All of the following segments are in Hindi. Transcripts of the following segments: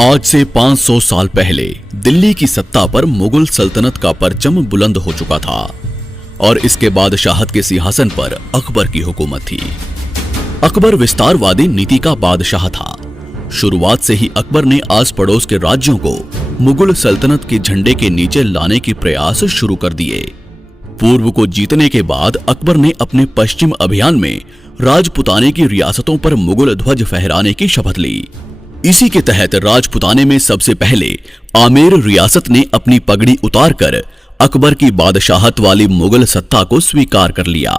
आज से 500 साल पहले दिल्ली की सत्ता पर मुगल सल्तनत का परचम बुलंद हो चुका था और इसके बादशाहत के सिंहासन पर अकबर की हुकूमत थी। अकबर विस्तारवादी नीति का बादशाह था। शुरुआत से ही अकबर ने आस पड़ोस के राज्यों को मुगल सल्तनत के झंडे के नीचे लाने के प्रयास शुरू कर दिए। पूर्व को जीतने के बाद अकबर ने अपने पश्चिम अभियान में राजपुताने की रियासतों पर मुगल ध्वज फहराने की शपथ ली। इसी के तहत राजपुताने में सबसे पहले आमेर रियासत ने अपनी पगड़ी उतारकर अकबर की बादशाहत वाली मुगल सत्ता को स्वीकार कर लिया।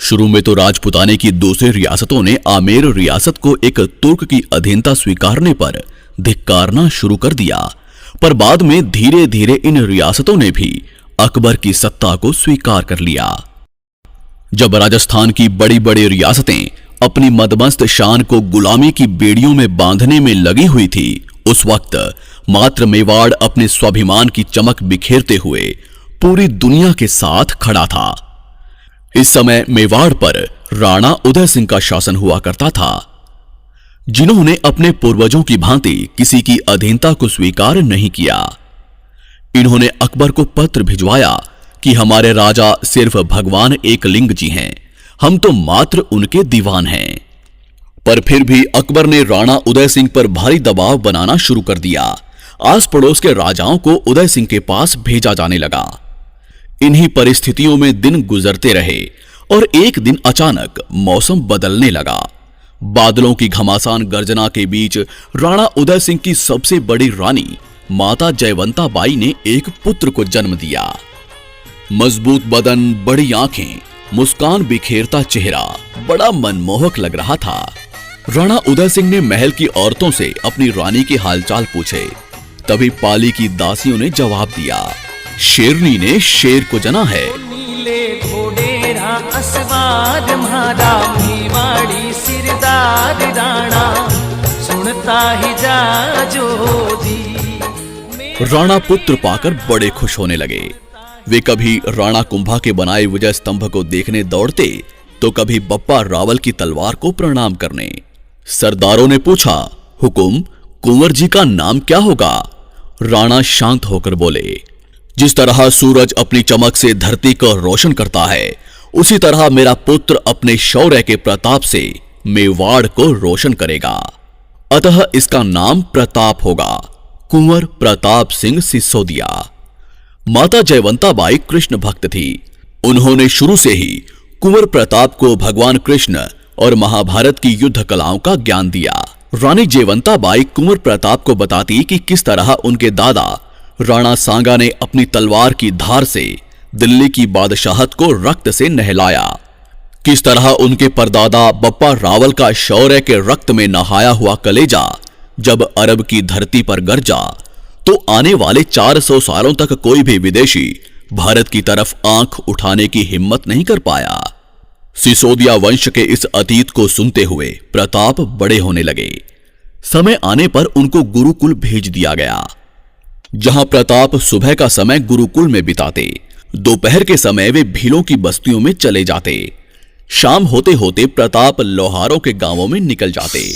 शुरू में तो राजपुताने की दूसरी रियासतों ने आमेर रियासत को एक तुर्क की अधीनता स्वीकारने पर धिक्कारना शुरू कर दिया, पर बाद में धीरे धीरे इन रियासतों ने भी अकबर की सत्ता को स्वीकार कर लिया। जब राजस्थान की बड़ी बड़ी रियासतें अपनी मदमस्त शान को गुलामी की बेड़ियों में बांधने में लगी हुई थी, उस वक्त मात्र मेवाड़ अपने स्वाभिमान की चमक बिखेरते हुए पूरी दुनिया के साथ खड़ा था। इस समय मेवाड़ पर राणा उदय सिंह का शासन हुआ करता था, जिन्होंने अपने पूर्वजों की भांति किसी की अधीनता को स्वीकार नहीं किया। इन्होंने अकबर को पत्र भिजवाया कि हमारे राजा सिर्फ भगवान एकलिंग जी हैं, हम तो मात्र उनके दीवान हैं। पर फिर भी अकबर ने राणा उदय सिंह पर भारी दबाव बनाना शुरू कर दिया। आस पड़ोस के राजाओं को उदय सिंह के पास भेजा जाने लगा। इन्हीं परिस्थितियों में दिन गुजरते रहे और एक दिन अचानक मौसम बदलने लगा। बादलों की घमासान गर्जना के बीच राणा उदय सिंह की सबसे बड़ी रानी माता जयवंता बाई ने एक पुत्र को जन्म दिया। मजबूत बदन, बड़ी आंखें, मुस्कान बिखेरता चेहरा बड़ा मनमोहक लग रहा था। राणा उदय सिंह ने महल की औरतों से अपनी रानी के हालचाल पूछे। तभी पाली की दासियों ने जवाब दिया, शेरनी ने शेर को जना है। नीले घोड़े असवाद म्हारा मेवाड़ी सिरदार राणा सुनता ही जा जो दी। राणा पुत्र पाकर बड़े खुश होने लगे। वे कभी राणा कुंभा के बनाए विजय स्तंभ को देखने दौड़ते तो कभी बप्पा रावल की तलवार को प्रणाम करने। सरदारों ने पूछा, हुकुम, कुंवर जी का नाम क्या होगा? राणा शांत होकर बोले, जिस तरह सूरज अपनी चमक से धरती को रोशन करता है, उसी तरह मेरा पुत्र अपने शौर्य के प्रताप से मेवाड़ को रोशन करेगा। अतः इसका नाम प्रताप होगा, कुंवर प्रताप सिंह सिसोदिया। माता जयवंता बाई कृष्ण भक्त थी। उन्होंने शुरू से ही कुंवर प्रताप को भगवान कृष्ण और महाभारत की युद्ध कलाओं का ज्ञान दिया। रानी जयवंता बाई कुंवर प्रताप को बताती कि किस तरह उनके दादा राणा सांगा ने अपनी तलवार की धार से दिल्ली की बादशाहत को रक्त से नहलाया, किस तरह उनके परदादा बप्पा रावल का शौर्य के रक्त में नहाया हुआ कलेजा जब अरब की धरती पर गरजा तो आने वाले 400 सालों तक कोई भी विदेशी भारत की तरफ आंख उठाने की हिम्मत नहीं कर पाया। सिसोदिया वंश के इस अतीत को सुनते हुए प्रताप बड़े होने लगे। समय आने पर उनको गुरुकुल भेज दिया गया, जहां प्रताप सुबह का समय गुरुकुल में बिताते, दोपहर के समय वे भीलों की बस्तियों में चले जाते, शाम होते होते प्रताप लोहारों के गांवों में निकल जाते।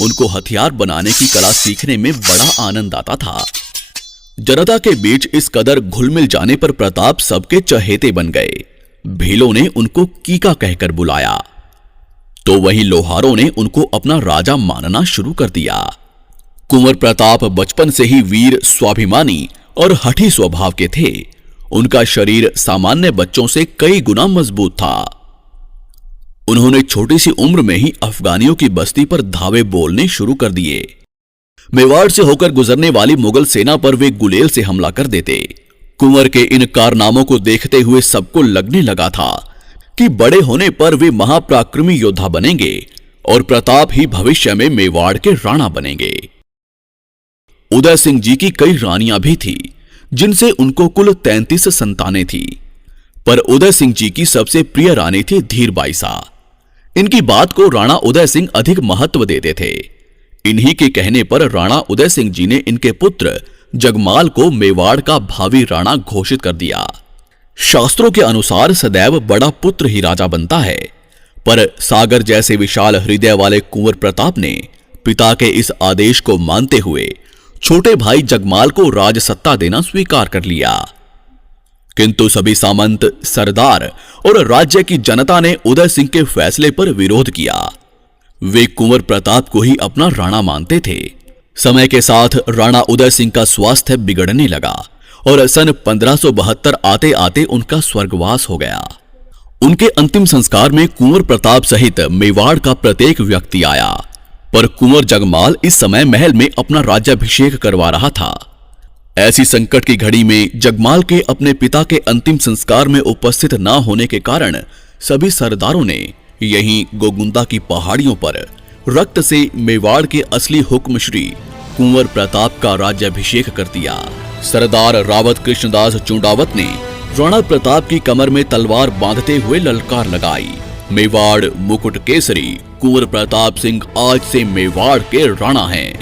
उनको हथियार बनाने की कला सीखने में बड़ा आनंद आता था। जनता के बीच इस कदर घुल मिल जाने पर प्रताप सबके चहेते बन गए। भीलों ने उनको कीका कहकर बुलाया, तो वहीं लोहारों ने उनको अपना राजा मानना शुरू कर दिया। कुंवर प्रताप बचपन से ही वीर, स्वाभिमानी और हठी स्वभाव के थे। उनका शरीर सामान्य बच्चों से कई गुना मजबूत था। उन्होंने छोटी सी उम्र में ही अफगानियों की बस्ती पर धावे बोलने शुरू कर दिए। मेवाड़ से होकर गुजरने वाली मुगल सेना पर वे गुलेल से हमला कर देते। कुंवर के इन कारनामों को देखते हुए सबको लगने लगा था कि बड़े होने पर वे महापराक्रमी योद्धा बनेंगे और प्रताप ही भविष्य में मेवाड़ के राणा बनेंगे। उदय सिंह जी की कई रानियां भी थी, जिनसे उनको कुल 33 संतानें थी, पर उदय सिंह जी की सबसे प्रिय रानी थी धीरबाईसा। इनकी बात को राणा उदय सिंह अधिक महत्व देते थे। इन्हीं के कहने पर राणा उदय सिंह जी ने इनके पुत्र जगमाल को मेवाड़ का भावी राणा घोषित कर दिया। शास्त्रों के अनुसार सदैव बड़ा पुत्र ही राजा बनता है, पर सागर जैसे विशाल हृदय वाले कुंवर प्रताप ने पिता के इस आदेश को मानते हुए छोटे भाई जगमाल को राजसत्ता देना स्वीकार कर लिया। किंतु सभी सामंत, सरदार और राज्य की जनता ने उदय सिंह के फैसले पर विरोध किया। वे कुंवर प्रताप को ही अपना राणा मानते थे। समय के साथ राणा उदय सिंह का स्वास्थ्य बिगड़ने लगा और सन 1572 आते आते उनका स्वर्गवास हो गया। उनके अंतिम संस्कार में कुंवर प्रताप सहित मेवाड़ का प्रत्येक व्यक्ति आया, पर कुंवर जगमाल इस समय महल में अपना राज्याभिषेक करवा रहा था। ऐसी संकट की घड़ी में जगमाल के अपने पिता के अंतिम संस्कार में उपस्थित न होने के कारण सभी सरदारों ने यहीं गोगुंदा की पहाड़ियों पर रक्त से मेवाड़ के असली हुक्म श्री कुंवर प्रताप का राज्याभिषेक कर दिया। सरदार रावत कृष्णदास चुंडावत ने राणा प्रताप की कमर में तलवार बांधते हुए ललकार लगाई, मेवाड़ मुकुट केसरी कुंवर प्रताप सिंह आज से मेवाड़ के राणा हैं।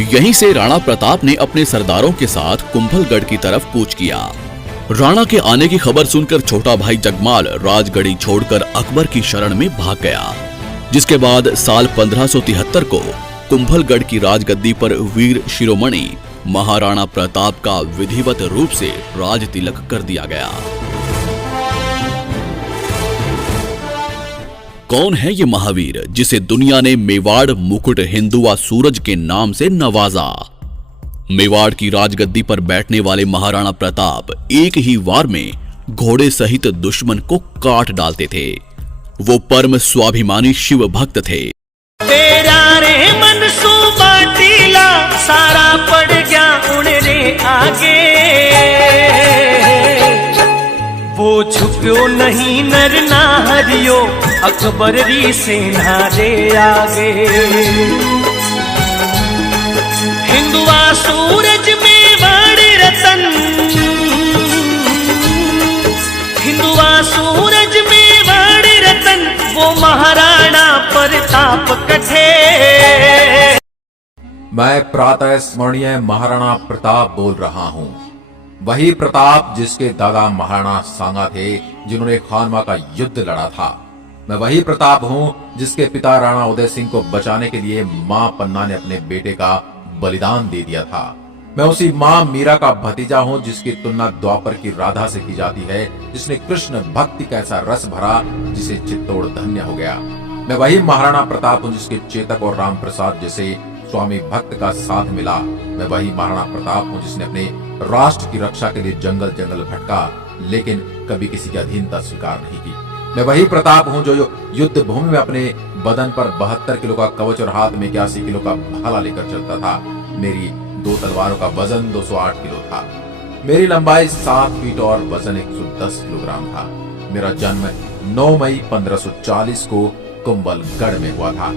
यहीं से राणा प्रताप ने अपने सरदारों के साथ कुंभलगढ़ की तरफ कूच किया। राणा के आने की खबर सुनकर छोटा भाई जगमाल राजगढ़ी छोड़कर अकबर की शरण में भाग गया, जिसके बाद साल 1573 को कुंभलगढ़ की राजगद्दी पर वीर शिरोमणि महाराणा प्रताप का विधिवत रूप से राज तिलक कर दिया गया। कौन है ये महावीर जिसे दुनिया ने मेवाड़ मुकुट हिंदुआ सूरज के नाम से नवाजा? मेवाड़ की राजगद्दी पर बैठने वाले महाराणा प्रताप एक ही वार में घोड़े सहित दुश्मन को काट डालते थे। वो परम स्वाभिमानी शिव भक्त थे। तेरा रे मनसूबा टीला सारा पड़ गया उनरे आगे, वो छुप्यो नहीं नर नारियो अकबर री सेना दे आगे। हिंदुआ सूरज में बड़े रतन, हिंदुआ सूरज में बड़े रतन, वो महाराणा प्रताप कथे। मैं प्रातः स्मरणीय महाराणा प्रताप बोल रहा हूँ। वही प्रताप जिसके दादा महाराणा सांगा थे, जिन्होंने खानवा का युद्ध लड़ा था। मैं वही प्रताप हूँ जिसके पिता राणा उदय सिंह को बचाने के लिए माँ पन्ना ने अपने बेटे का बलिदान दे दिया था। मैं उसी माँ मीरा का भतीजा हूँ जिसकी तुलना द्वापर की राधा से की जाती है, जिसने कृष्ण भक्ति का ऐसा रस भरा जिसे चित्तौड़ धन्य हो गया। मैं वही महाराणा प्रताप हूँ जिसके चेतक और राम प्रसाद जैसे स्वामी भक्त का साथ मिला। मैं वही महाराणा प्रताप हूँ जिसने अपने राष्ट्र की रक्षा के लिए जंगल जंगल भटका, लेकिन कभी किसी की अधीनता स्वीकार नहीं की। मैं वही प्रताप हूँ जो युद्ध भूमि में अपने बदन पर 72 किलो का कवच और हाथ में 81 किलो का भाला लेकर चलता था। मेरी 2 तलवारों का वजन 208 किलो था। मेरी लंबाई 7 फीट और वजन 110 किलोग्राम था। मेरा जन्म 9 मई 1540 को कुंभलगढ़ में हुआ था।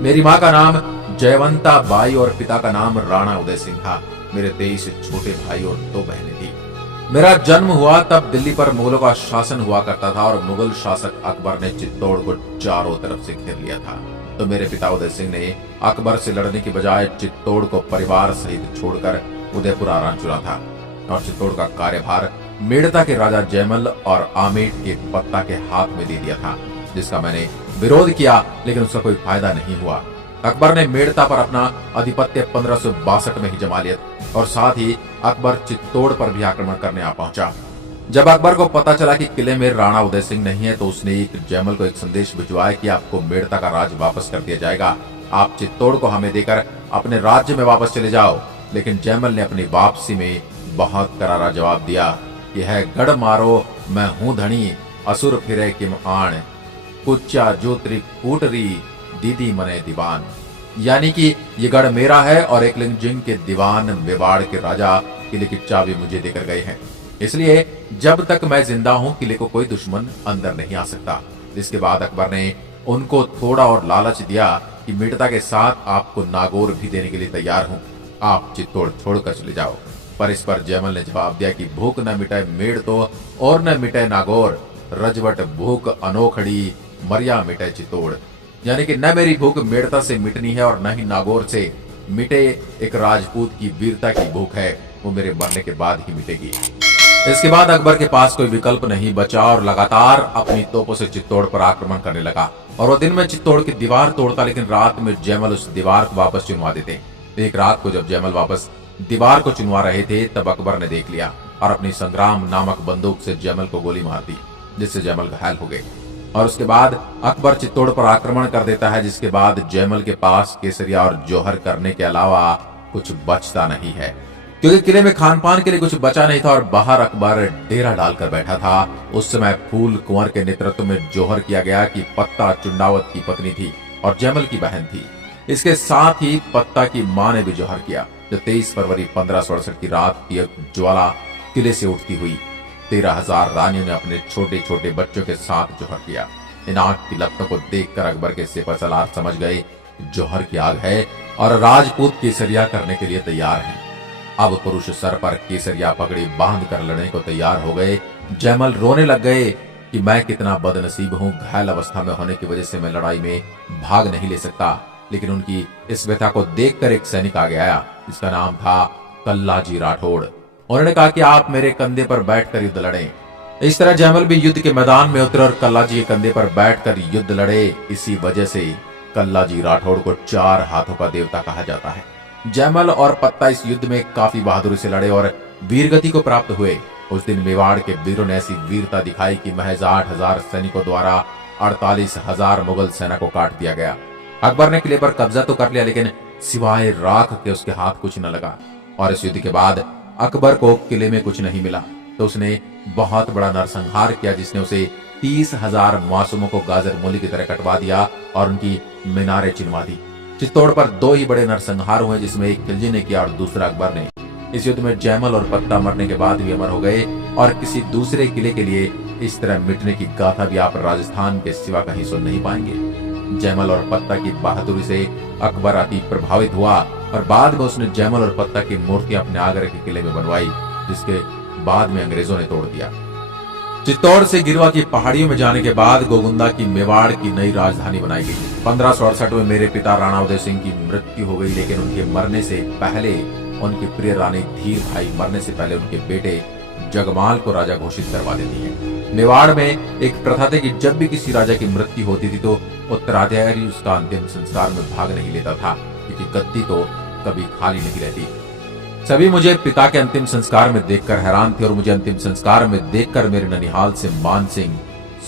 मेरी माँ का नाम जयवंता बाई और पिता का नाम राणा उदय सिंह था। मेरे 23 छोटे भाई और 2 बहनें थी। मेरा जन्म हुआ तब दिल्ली पर मुगलों का शासन हुआ करता था और मुगल शासक अकबर ने चित्तौड़ को चारों तरफ से घेर लिया था। तो मेरे पिता उदय सिंह ने अकबर से लड़ने की बजाय चित्तौड़ को परिवार सहित छोड़कर उदयपुर आना चुना था और चित्तौड़ का कार्यभार मेड़ता के राजा जयमल और आमेट के पत्ता के हाथ में दे दिया था, जिसका मैंने विरोध किया, लेकिन उसका कोई फायदा नहीं हुआ। अकबर ने मेड़ता पर अपना आधिपत्य 1562 में ही जमा लिया और साथ ही अकबर चित्तौड़ पर भी आक्रमण करने आ पहुंचा। जब अकबर को पता चला कि किले में राणा उदय सिंह नहीं है, तो उसने जयमल को एक संदेश भिजवाया कि आपको मेड़ता का राज वापस कर दिया जाएगा, आप चित्तौड़ को हमें देकर अपने राज्य में वापस चले जाओ। लेकिन जयमल ने अपनी वापसी में बहुत करारा जवाब दिया कि है गढ़ मारो मैं हूं धनी, असुर फिरे किम आण, कुच्चा जोत्री कूटरी दीदी मने दीवान। यानी कि ये गढ़ मेरा है और एकलिंगजिंग के दीवान मेवाड़ के राजा किले की चाबी मुझे देकर गए हैं, इसलिए जब तक मैं जिंदा हूं किले को कोई दुश्मन अंदर नहीं आ सकता। इसके बाद अकबर ने उनको थोड़ा और लालच दिया कि मेड़ता के साथ आपको नागौर भी देने के लिए तैयार हूं, आप चित्तौड़ छोड़कर चले जाओ। पर इस पर जयमल ने जवाब दिया कि भूख न मिटाए मेड़ तो और न मिटाए नागौर, रजवट भूख अनोखड़ी मरिया मिटाए चित्तौड़। यानी कि न मेरी भूख मेड़ता से मिटनी है और न ही नागौर से मिटे एक राजपूत की वीरता की भूख है, वो मेरे मरने के बाद ही मिटेगी। इसके बाद अकबर के पास कोई विकल्प नहीं बचा और लगातार अपनी तोपों से चित्तौड़ पर आक्रमण करने लगा और वो दिन में चित्तौड़ की दीवार तोड़ता, लेकिन रात में जयमल उस दीवार को वापस चुनवा देते। एक रात को जब जयमल वापस दीवार को चुनवा रहे थे, तब अकबर ने देख लिया और अपनी संग्राम नामक बंदूक से जयमल को गोली मार दी, जिससे जयमल घायल हो गए। और उसके बाद अकबर चित्तौड़ पर आक्रमण कर देता है, जिसके बाद जयमल के पास केसरिया और जौहर करने के अलावा कुछ बचता नहीं है, क्योंकि किले में खान पान के लिए कुछ बचा नहीं था और बाहर अकबर डेरा डालकर बैठा था। उस समय फूल कुंवर के नेतृत्व में जौहर किया गया कि पत्ता चुंडावत की पत्नी थी और जयमल की बहन थी। इसके साथ ही पत्ता की मां ने भी जौहर किया। जो 23 फरवरी 1568 की रात की एक ज्वाला किले से उठती हुई 13,000 रानियों ने अपने छोटे छोटे बच्चों के साथ जौहर किया। इन आग की लपटों को देखकर अकबर के सिपहसालार समझ गए जौहर की आग है और राजपूत केसरिया करने के लिए तैयार हैं। अब पुरुष सर पर केसरिया पगड़ी बांध कर लड़ने को तैयार हो गए। जयमल रोने लग गए कि मैं कितना बदनसीब हूँ, घायल अवस्था में होने की वजह से मैं लड़ाई में भाग नहीं ले सकता। लेकिन उनकी इस व्यथा को देखकर एक सैनिक आगे आया, जिसका नाम था कल्लाजी राठौड़। उन्होंने कहा कि आप मेरे कंधे पर बैठकर युद्ध लड़ें। इस तरह जयमल भी युद्ध के मैदान में उतरे और कल्लाजी के कंधे पर बैठकर युद्ध लड़े। इसी वजह से कल्लाजी राठौड़ को 4 हाथों का देवता कहा जाता है। जयमल और पत्ता इस युद्ध में काफी बहादुरी से लड़े और वीरगति को प्राप्त हुए। उस दिन मेवाड़ के वीरों ने ऐसी वीरता दिखाई कि महज 8,000 सैनिकों द्वारा 48,000 मुगल सेना को काट दिया गया। अकबर ने किले पर कब्जा तो कर लिया, लेकिन सिवाय राख के उसके हाथ कुछ न लगा। और इस युद्ध के बाद अकबर को किले में कुछ नहीं मिला, तो उसने बहुत बड़ा नरसंहार किया, जिसने उसे 30,000 मासूमों को गाजर मूली की तरह कटवा दिया और उनकी मीनारें चिनवा दी। चित्तौड़ पर 2 ही बड़े नरसंहार हुए, जिसमें एक खिलजी ने किया और दूसरा अकबर ने। इस युद्ध में जयमल और पत्ता मरने के बाद भी अमर हो गए और किसी दूसरे किले के लिए इस तरह मिटने की गाथा भी आप राजस्थान के सिवा कहीं सुन नहीं पाएंगे। जयमल और पत्ता की बहादुरी से अकबर अति प्रभावित हुआ और बाद में उसने जयमल और पत्ता की मूर्तियां अपने आगरा के किले में बनवाई, जिसके बाद में अंग्रेजों ने तोड़ दिया। चित्तौड़ से गिरवा की पहाड़ियों में जाने के बाद गोगुंदा की मेवाड़ की नई राजधानी बनाई गई। 1568 में मेरे पिता राणा उदय सिंह की मृत्यु हो गई, लेकिन उनके मरने से पहले उनकी प्रिय रानी धीर भाई मरने से पहले उनके बेटे जगमाल को राजा घोषित करवा देती है। मेवाड़ में एक प्रथा थी कि जब भी किसी राजा की मृत्यु होती थी तो उत्तराधिकारी उसका अंतिम संस्कार में भाग नहीं लेता था, क्योंकि गद्दी तो कभी खाली नहीं रहती। सभी मुझे पिता के अंतिम संस्कार में देखकर हैरान थे और मुझे अंतिम संस्कार में देखकर मेरे ननिहाल से मान सिंह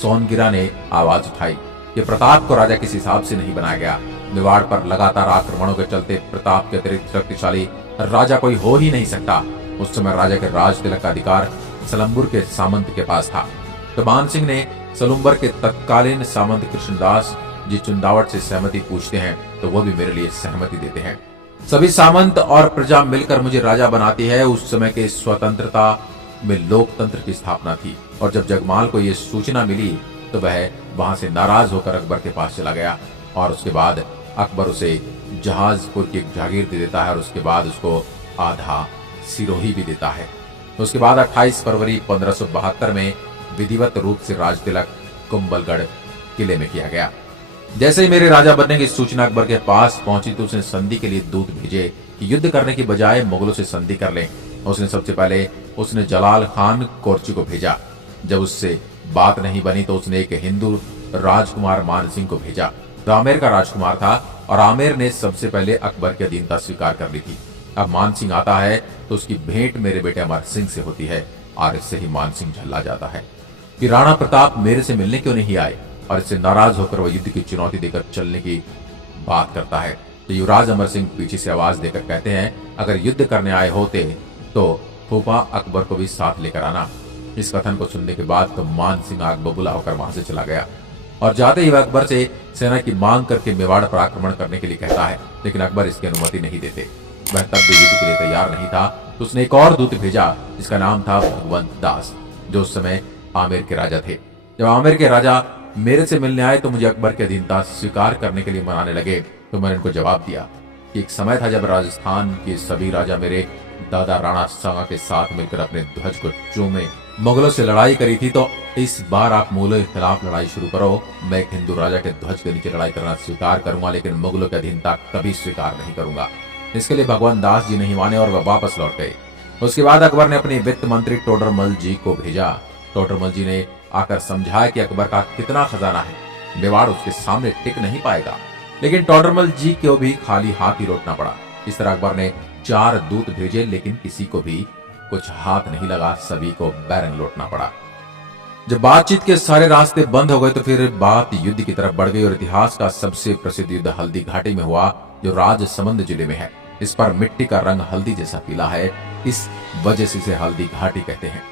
सोनगिरा ने आवाज उठाई, ये प्रताप को राजा किस हिसाब से नहीं बनाया गया। मेवाड़ पर लगातार आक्रमणों के चलते प्रताप के अतिरिक्त शक्तिशाली राजा कोई हो ही नहीं सकता। उस समय राजा के राज तिलक का अधिकार सलम्बुर के सामंत के पास था। तो मान सिंह ने सलुम्बर के तत्कालीन सामंत कृष्णदास जी चुंदावट से सहमति पूछते हैं, तो वो भी मेरे लिए सहमति देते हैं। सभी सामंत और प्रजा मिलकर मुझे राजा बनाती है। उस समय के स्वतंत्रता में लोकतंत्र की स्थापना थी और जब जगमाल को यह सूचना मिली तो वह वहां से नाराज होकर अकबर के पास चला गया और उसके बाद अकबर उसे जहाजपुर की एक जागीर दे देता है और उसके बाद उसको आधा सिरोही भी देता है। उसके बाद 28 फरवरी 1572 में विधिवत रूप से राज तिलक कुंभलगढ़ किले में किया गया। जैसे ही मेरे राजा बनने की सूचना अकबर के पास पहुंची तो उसने संधि के लिए दूत भेजे कि युद्ध करने की बजाय मुगलों से संधि कर लें। उसने सबसे पहले उसने जलाल खान कोर्ची को भेजा। जब उससे बात नहीं बनी तो उसने एक हिंदू राजकुमार मान सिंह को भेजा, जो आमेर का राजकुमार था और आमेर ने सबसे पहले अकबर की अधीनता स्वीकार कर ली थी। अब मान सिंह आता है तो उसकी भेंट मेरे बेटे अमर सिंह से होती है और इससे ही मान सिंह झल्ला जाता है कि राणा प्रताप मेरे से मिलने क्यों नहीं आए, और इससे नाराज होकर वह युद्ध की चुनौती देकर चलने की बात करता है। तो युवराज अमर सिंह पीछे से आवाज देकर कहते हैं, अगर युद्ध करने आए होते तो फूफा अकबर को भी साथ लेकर आना। इस कथन को सुनने के बाद तो मान सिंह आग बबूला होकर वहां से चला गया और जाते ही वह अकबर से सेना की मांग करके मेवाड़ पर आक्रमण करने के लिए कहता है, लेकिन अकबर इसकी अनुमति नहीं देते। वह तब भी युद्ध के लिए तैयार नहीं था तो उसने एक और दूत भेजा जिसका नाम था भगवंत दास, जो उस समय आमेर के राजा थे। जब आमेर के राजा मेरे से मिलने आए तो मुझे अकबर की अधीनता स्वीकार करने के लिए मनाने लगे। तो मैंने उनको जवाब दिया कि एक समय था जब राजस्थान के सभी राजा मेरे दादा राणा सांगा के साथ मिलकर अपने ध्वज को चूमे मुगलों से लड़ाई करी थी, तो इस बार आप मुगलों के खिलाफ लड़ाई शुरू करो। मैं एक हिंदू राजा के ध्वज के नीचे लड़ाई करना स्वीकार करूंगा, लेकिन मुगलों की अधीनता कभी स्वीकार नहीं करूंगा। इसके लिए भगवान दास जी नहीं माने और वह वापस लौट गए। उसके बाद अकबर ने अपने वित्त मंत्री टोडरमल जी को भेजा। टोडरमल जी ने आकर समझाया कि अकबर का कितना खजाना है मेवाड़ उसके सामने टिक नहीं पाएगा। लेकिन टोडरमल जी को भी खाली हाथ ही लौटना पड़ा। इस तरह अकबर ने 4 दूत भेजे, लेकिन किसी को भी कुछ हाथ नहीं लगा, सभी को बैरंग लौटना पड़ा। जब बातचीत के सारे रास्ते बंद हो गए तो फिर बात युद्ध की तरफ बढ़ गई और इतिहास का सबसे प्रसिद्ध युद्ध हल्दी घाटी में हुआ, जो राजसमंद जिले में है। इस पर मिट्टी का रंग हल्दी जैसा पीला है, इस वजह से इसे हल्दी घाटी कहते हैं।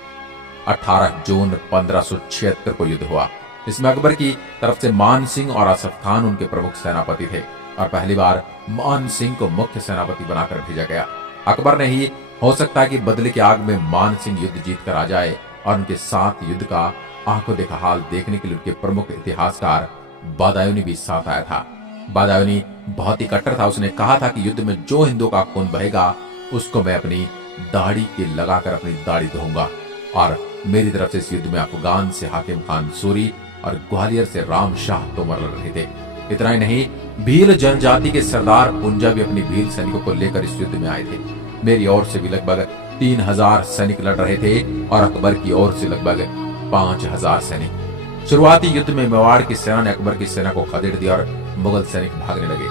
18 जून 1576 को युद्ध हुआ। इसमें अकबर की तरफ से मान सिंह और आसफ खान उनके प्रमुख सेनापति थे और पहली बार मान सिंह को मुख्य सेनापति बनाकर भेजा गया। अकबर ने ही हो सकता है कि बदले की आग में मान सिंह युद्ध जीत कर आ जाए और उनके साथ युद्ध का आंखों देखा हाल देखने के लिए उनके प्रमुख इतिहासकार बदायूनी भी साथ आया था। बदायूनी बहुत ही कट्टर था। उसने कहा था कि युद्ध में जो हिंदू का खून बहेगा उसको मैं अपनी दाढ़ी के लगाकर अपनी दाढ़ी धोऊंगा। और मेरी तरफ से इस युद्ध में अफगान से हाकिम खान सूरी और ग्वालियर से राम शाह तोमर लड़ रहे थे। इतना ही नहीं, भील जनजाति के सरदार पुंजा भी अपनी भील सैनिकों को लेकर इस युद्ध में आए थे। मेरी ओर से भी लगभग 3000 सैनिक लड़ रहे थे और अकबर की ओर से लगभग 5000 सैनिक। शुरुआती युद्ध में मेवाड़ की सेना ने अकबर की सेना को खदेड़ दिया और मुगल सैनिक भागने लगे।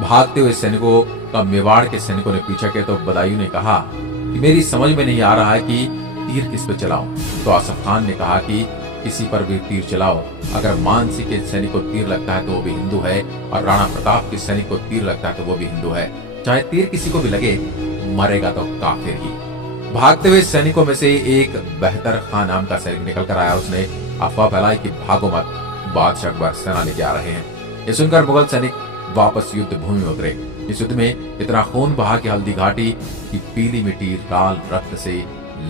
भागते हुए सैनिकों का मेवाड़ के सैनिकों ने पीछा किया तो बदायूं ने कहा कि मेरी समझ में नहीं आ रहा है कि तीर किस पे चलाऊं। तो आसफ खान ने कहा कि किसी पर भी तीर चलाओ। अगर मानसिंह के सैनिक को तीर लगता है तो वो भी हिंदू है और राणा प्रताप के सैनिक को तीर लगता है तो वो भी हिंदू है। चाहे तीर किसी को भी लगे, मरेगा तो काफिर ही। भागते हुए सैनिकों में से एक बेहतर खान नाम का सैनिक निकल कर आया। उसने अफवाह फैलाई कि भागो मत, बादशाह अकबर सेना लेके आ रहे हैं। ये सुनकर मुगल सैनिक वापस युद्ध भूमि में उतरे। इस युद्ध में इतना खून बहा कि हल्दी घाटी की पीली मिट्टी लाल रक्त से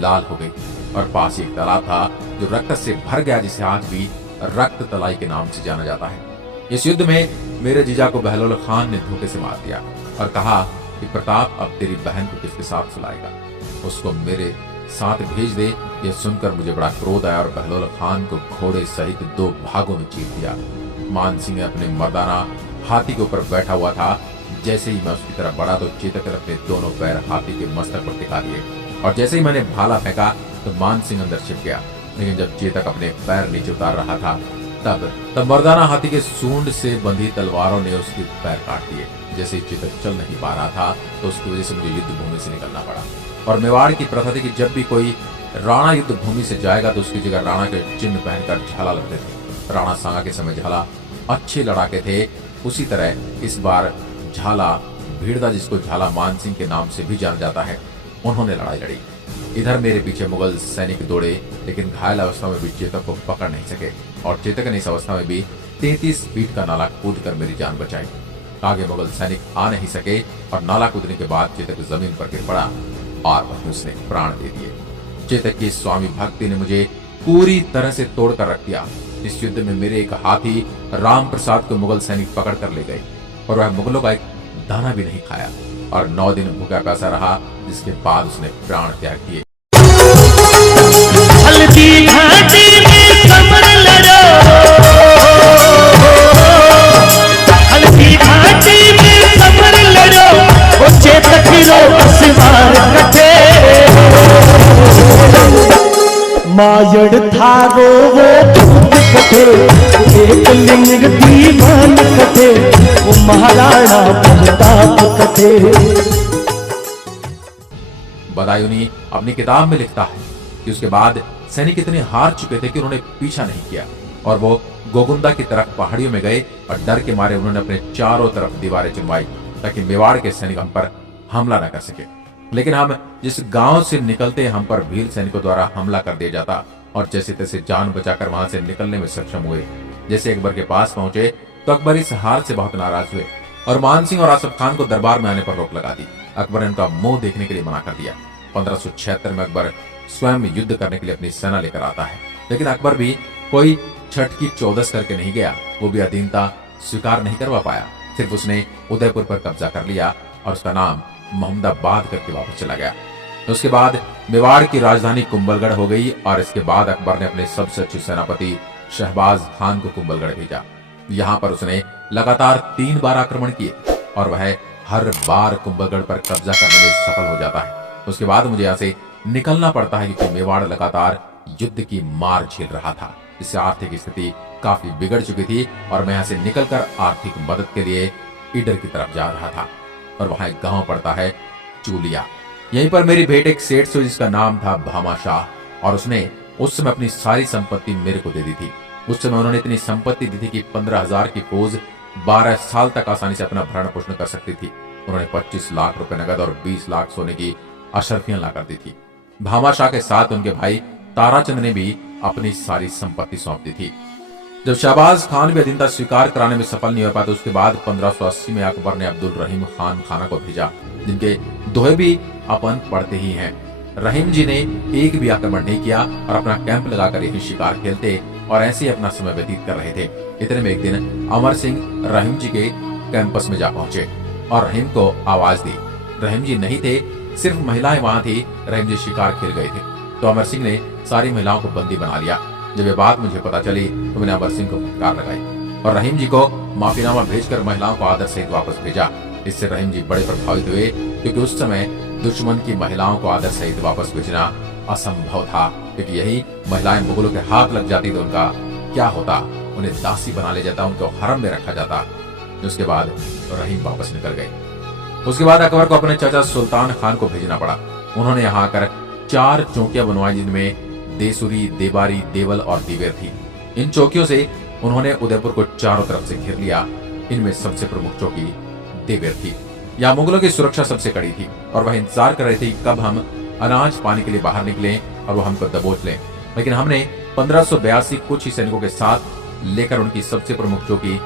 लाल हो गई और पास ही एक तालाब था जो रक्त से भर गया, जिसे आज भी रक्त तलाई के नाम से जाना जाता है। इस युद्ध में मेरे जीजा को बहलोल खान ने धोखे से मार दिया और कहा कि प्रताप अब तेरी बहन को किसके साथ सुलाएगा, उसको मेरे साथ भेज दे। यह सुनकर मुझे बड़ा क्रोध आया और बहलोल खान को घोड़े सहित 2 भागों में चीर दिया। मान सिंह अपने मर्दाना हाथी के ऊपर बैठा हुआ था। जैसे ही मैं उसकी तरफ बढ़ा तो चेतक ने अपने दोनों पैर हाथी के मस्तक पर टिका दिए और जैसे ही मैंने भाला फेंका तो मान सिंह अंदर छिप गया। लेकिन जब चेतक अपने पैर नीचे उतार रहा था तब मर्दाना हाथी के सूंड से बंधी तलवारों ने उसके पैर काट दिए। जैसे ही चेतक चल नहीं पा रहा था तो उसकी वजह से मुझे युद्ध भूमि से निकलना पड़ा। और मेवाड़ की प्रथा थी कि जब भी कोई राणा युद्ध भूमि से जाएगा तो उसकी जगह राणा के चिन्ह पहनकर झाला लगते थे। राणा सांगा के समय झाला अच्छे लड़ाके थे, उसी तरह इस बार झाला भीड़दा, जिसको झाला मान सिंह के नाम से भी जाना जाता है, उन्होंने लड़ाई लड़ी। इधर मेरे पीछे मुगल सैनिक दौड़े, लेकिन घायल अवस्था में भी चेतक को पकड़ नहीं सके और चेतक ने इस अवस्था में भी 33 फीट का नाला कूद कर मेरी जान बचाई। आगे मुगल सैनिक आ नहीं सके और नाला कूदने के बाद चेतक जमीन पर गिर पड़ा और वहीं उसने प्राण दे दिए। चेतक की स्वामी भक्ति ने मुझे पूरी तरह से तोड़कर रख दिया। इस युद्ध में मेरे एक हाथी राम प्रसाद को मुगल सैनिक पकड़ कर ले गए और वह मुगलों का एक दाना भी नहीं खाया और 9 दिन भूखा प्यासा रहा, जिसके बाद उसने प्राण त्याग किए। हल्दी घाटी में समर लड़ो, हल्दी घाटी में समर लड़ो, वो चेतक रो असवार कटे। मायड़ थारो वो दूध कटे, एक लिंग दीवान कटे, वो महाराणा प्रताप कटे। बदायूनी अपनी किताब में लिखता है कि उसके बाद सैनिक इतने हार चुके थे कि उन्होंने पीछा नहीं किया और वो गोगुंदा की तरफ पहाड़ियों में गए और डर के मारे उन्होंने अपने चारों तरफ दीवारें चुनवाई ताकि मेवाड़ के सैनिक हम पर हमला न कर सके। लेकिन हम जिस गांव से निकलते हम पर भील सैनिकों द्वारा हमला कर दिया जाता और जैसे तैसे जान बचाकर वहां से निकलने में सक्षम हुए। जैसे अकबर के पास पहुंचे तो अकबर इस हार से बहुत नाराज हुए और मान सिंह और आसफ खान को दरबार में आने पर रोक लगा दी। अकबर ने उनका मुंह देखने के लिए मना कर दिया। 1576 में अकबर स्वयं युद्ध करने के लिए अपनी सेना लेकर आता है, लेकिन अकबर भी कोई छठ की चौदस करके नहीं गया। वो भी अधीनता स्वीकार नहीं करवा पाया। सिर्फ उसने उदयपुर पर कब्जा कर लिया और उसका नाम मोहम्मदाबाद करके वापस चला गया। उसके बाद मेवाड़ की राजधानी कुंभलगढ़ हो गई और इसके बाद अकबर ने अपने सबसे अच्छे सेनापति शहबाज खान को कुंभलगढ़ भेजा। यहाँ पर उसने लगातार 3 बार आक्रमण किए और वह हर बार कुंभलगढ़ पर कब्जा करने में सफल हो जाता है। उसके बाद मुझे यहाँ से निकलना पड़ता है क्योंकि मेवाड़ लगातार युद्ध की मार झेल रहा था, जिससे आर्थिक स्थिति काफी बिगड़ चुकी थी और मैं यहाँ से निकलकर आर्थिक मदद के लिए ईडर की तरफ जा रहा था। और वहां एक गांव पड़ता है चूलिया। यहीं पर मेरी भेंट एक सेठ से जिसका नाम था भामा शाह, और उसने उस समय अपनी सारी संपत्ति मेरे को दे दी थी। उस समय उन्होंने इतनी संपत्ति दी थी कि 15,000 की फौज 12 साल तक आसानी से अपना भरण पोषण कर सकती थी। उन्होंने 25 लाख रुपए नगद और 20 लाख सोने की अशर्फियां ला कर दी थी। भामा शाह के साथ उनके भाई ताराचंद ने भी अपनी सारी संपत्ति सौंप दी थी। जब शहबाज खान भी अधीनता स्वीकार कराने में सफल नहीं हो पाया तो उसके बाद 1580 में अकबर ने अब्दुल रहीम खान खाना को भेजा, जिनके दोहे भी अपन पढ़ते ही हैं। रहीम जी ने एक भी आक्रमण नहीं किया और अपना कैंप लगाकर यही शिकार खेलते और ऐसे ही अपना समय व्यतीत कर रहे थे। इतने में एक दिन अमर सिंह रहीम जी के कैंपस में जा पहुंचे और रहीम को आवाज दी। रहीम जी नहीं थे, सिर्फ महिलाएं वहां थी। रहीम जी शिकार खेल गए थे तो अमर सिंह ने सारी महिलाओं को बंदी बना लिया। जब ये बात मुझे पता चली तो मैंने अमर सिंह को फटकार लगाई और रहीम जी को माफीनामा भेजकर महिलाओं को आदर सहित वापस भेजा। इससे रहीम जी बड़े प्रभावित हुए, क्योंकि उस समय दुश्मन की महिलाओं को आदर सहित वापस भेजना असंभव था, क्योंकि यही महिलाएं मुगलों के हाथ लग जाती तो उनका क्या होता, उन्हें दासी बना ले जाता, उनको हरम में रखा जाता। उसके बाद रहीम वापस निकल गए। उसके बाद अकबर को अपने चाचा सुल्तान खान को भेजना पड़ा। उन्होंने यहाँ आकर 4 चौकियां बनवाई, जिनमें देसुरी, देबारी, देवल और दिवेर थी। इन चौकियों से उन्होंने उदयपुर को चारों तरफ से घेर लिया। इनमें सबसे प्रमुख चौकी देवेर थी। यहाँ मुगलों की सुरक्षा सबसे कड़ी थी और वह इंतजार कर रहे थे कि कब हम अनाज पाने के लिए बाहर निकलें और वो हमको दबोच लें। लेकिन हमने 1582 कुछ ही सैनिकों के साथ लेकर उनकी सबसे प्रमुख चौकी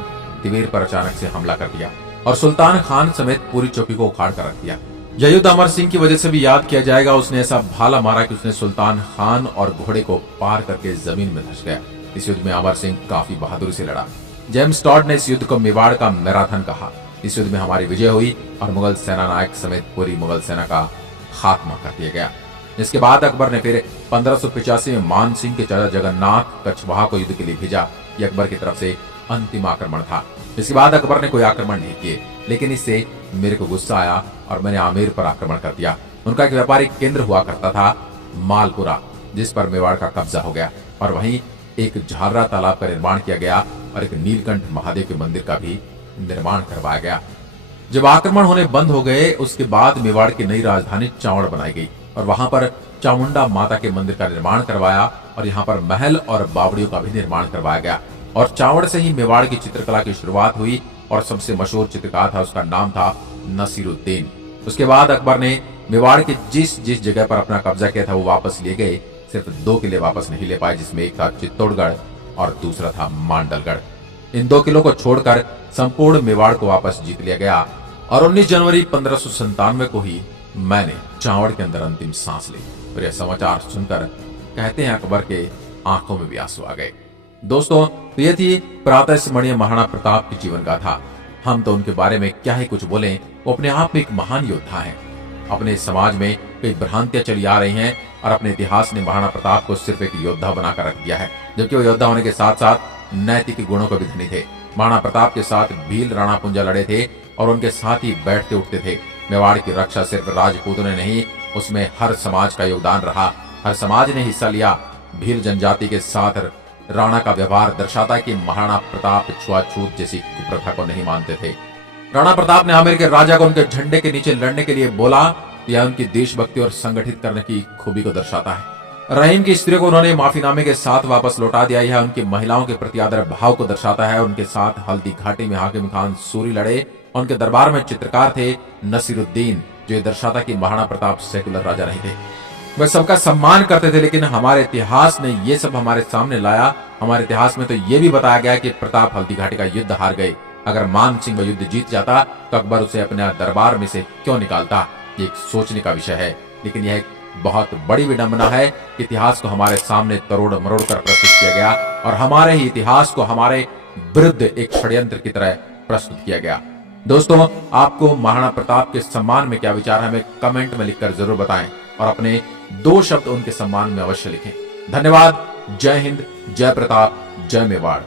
दिवेर पर अचानक से हमला कर दिया और सुल्तान खान समेत पूरी चौकी को उखाड़ कर रख दिया। यह युद्ध अमर सिंह की वजह से भी याद किया जाएगा। उसने ऐसा भाला मारा कि उसने सुल्तान खान और घोड़े को पार करके जमीन में धंस गया। इस युद्ध में अमर सिंह काफी बहादुरी से लड़ा। जेम्स टॉड ने इस युद्ध को मेवाड़ का मैराथन कहा। इस युद्ध में हमारी विजय हुई और मुगल सेना नायक समेत पूरी मुगल सेना का खात्मा कर दिया गया। इसके बाद अकबर ने फिर 1585 में मान सिंह के चाचा जगन्नाथ कछवाहा को युद्ध के लिए भेजा। यह अकबर की तरफ से अंतिम आक्रमण था। इसके बाद अकबर ने कोई आक्रमण नहीं किए, लेकिन इससे मेरे को गुस्सा आया और मैंने आमेर पर आक्रमण कर दिया। उनका एक व्यापारिक केंद्र हुआ करता था मालपुरा, जिस पर मेवाड़ का कब्जा हो गया और वहीं एक झालरा तालाब का निर्माण किया गया और एक नीलकंठ महादेव के मंदिर का भी निर्माण करवाया गया। जब आक्रमण होने बंद हो गए उसके बाद मेवाड़ की नई राजधानी चावड़ बनाई गई और वहां पर चामुंडा माता के मंदिर का निर्माण करवाया और यहाँ पर महल और बावड़ियों का भी निर्माण करवाया गया। और चावड़ से ही मेवाड़ की चित्रकला की शुरुआत हुई और सबसे मशहूर चित्रकार था, उसका नाम था नसीरुद्दीन। उसके बाद अकबर ने मेवाड़ के जिस जगह पर अपना कब्जा किया था वो वापस लिए गए। सिर्फ 2 किले वापस नहीं ले पाए, जिसमें एक था चित्तौड़गढ़ और दूसरा था मांडलगढ़। इन 2 किलों को छोड़कर संपूर्ण मेवाड़ को वापस जीत लिया गया और 19 जनवरी 1597 को ही मैंने चावड़ के अंदर अंतिम सांस ली। और यह समाचार सुनकर कहते हैं अकबर के आंखों में भी आंसू आ गए। दोस्तों, तो ये थी प्रातः स्मरणीय महाराणा प्रताप की जीवन गाथा। हम तो उनके बारे में क्या ही कुछ बोलें, वो अपने आप में एक महान योद्धा हैं। अपने समाज में कई भ्रांतियां चली आ रही हैं और अपने इतिहास ने महाराणा प्रताप को सिर्फ एक योद्धा बनाकर रख दिया है, जबकि वो योद्धा होने के साथ साथ नैतिक गुणों को भी धनी थे। महाराणा प्रताप के साथ भील राणा कुंजा लड़े थे और उनके साथ ही बैठते उठते थे। मेवाड़ की रक्षा सिर्फ राजपूतों ने नहीं, उसमें हर समाज का योगदान रहा। हर समाज ने हिस्सा लिया। भील जनजाति के साथ राणा का व्यवहार दर्शाता है कि महाराणा प्रताप छुआछूत जैसी कुप्रथा को नहीं मानते थे। राणा प्रताप ने आमेर के राजा को उनके झंडे के नीचे लड़ने के लिए बोला। यह उनकी देशभक्ति और संगठित करने की खूबी को दर्शाता है। रहीम की स्त्रियों को उन्होंने माफीनामे के साथ वापस लौटा दिया। यह उनकी महिलाओं के प्रति आदर भाव को दर्शाता है। उनके साथ हल्दी घाटी में हाकिम खान सूरी लड़े। उनके दरबार में चित्रकार थे नसीरुद्दीन, जो ये दर्शाता कि महाराणा प्रताप सेकुलर राजा नहीं थे। वह सबका सम्मान करते थे, लेकिन हमारे इतिहास ने ये सब हमारे सामने लाया। हमारे इतिहास में तो ये भी बताया गया कि प्रताप हल्दी घाटी का युद्ध हार गए। अगर मान सिंह वह युद्ध जीत जाता तो अकबर उसे अपने दरबार में से क्यों निकालता? ये एक सोचने का विषय है, लेकिन यह एक बहुत बड़ी विडंबना है कि इतिहास को हमारे सामने तरोड़ मरोड़ कर प्रस्तुत किया गया और हमारे ही इतिहास को हमारे विरुद्ध एक षड्यंत्र की तरह प्रस्तुत किया गया। दोस्तों, आपको महाराणा प्रताप के सम्मान में क्या विचार है, हमें कमेंट में लिखकर जरूर बताएं और अपने 2 शब्द उनके सम्मान में अवश्य लिखें। धन्यवाद। जय हिंद, जय प्रताप, जय मेवाड़।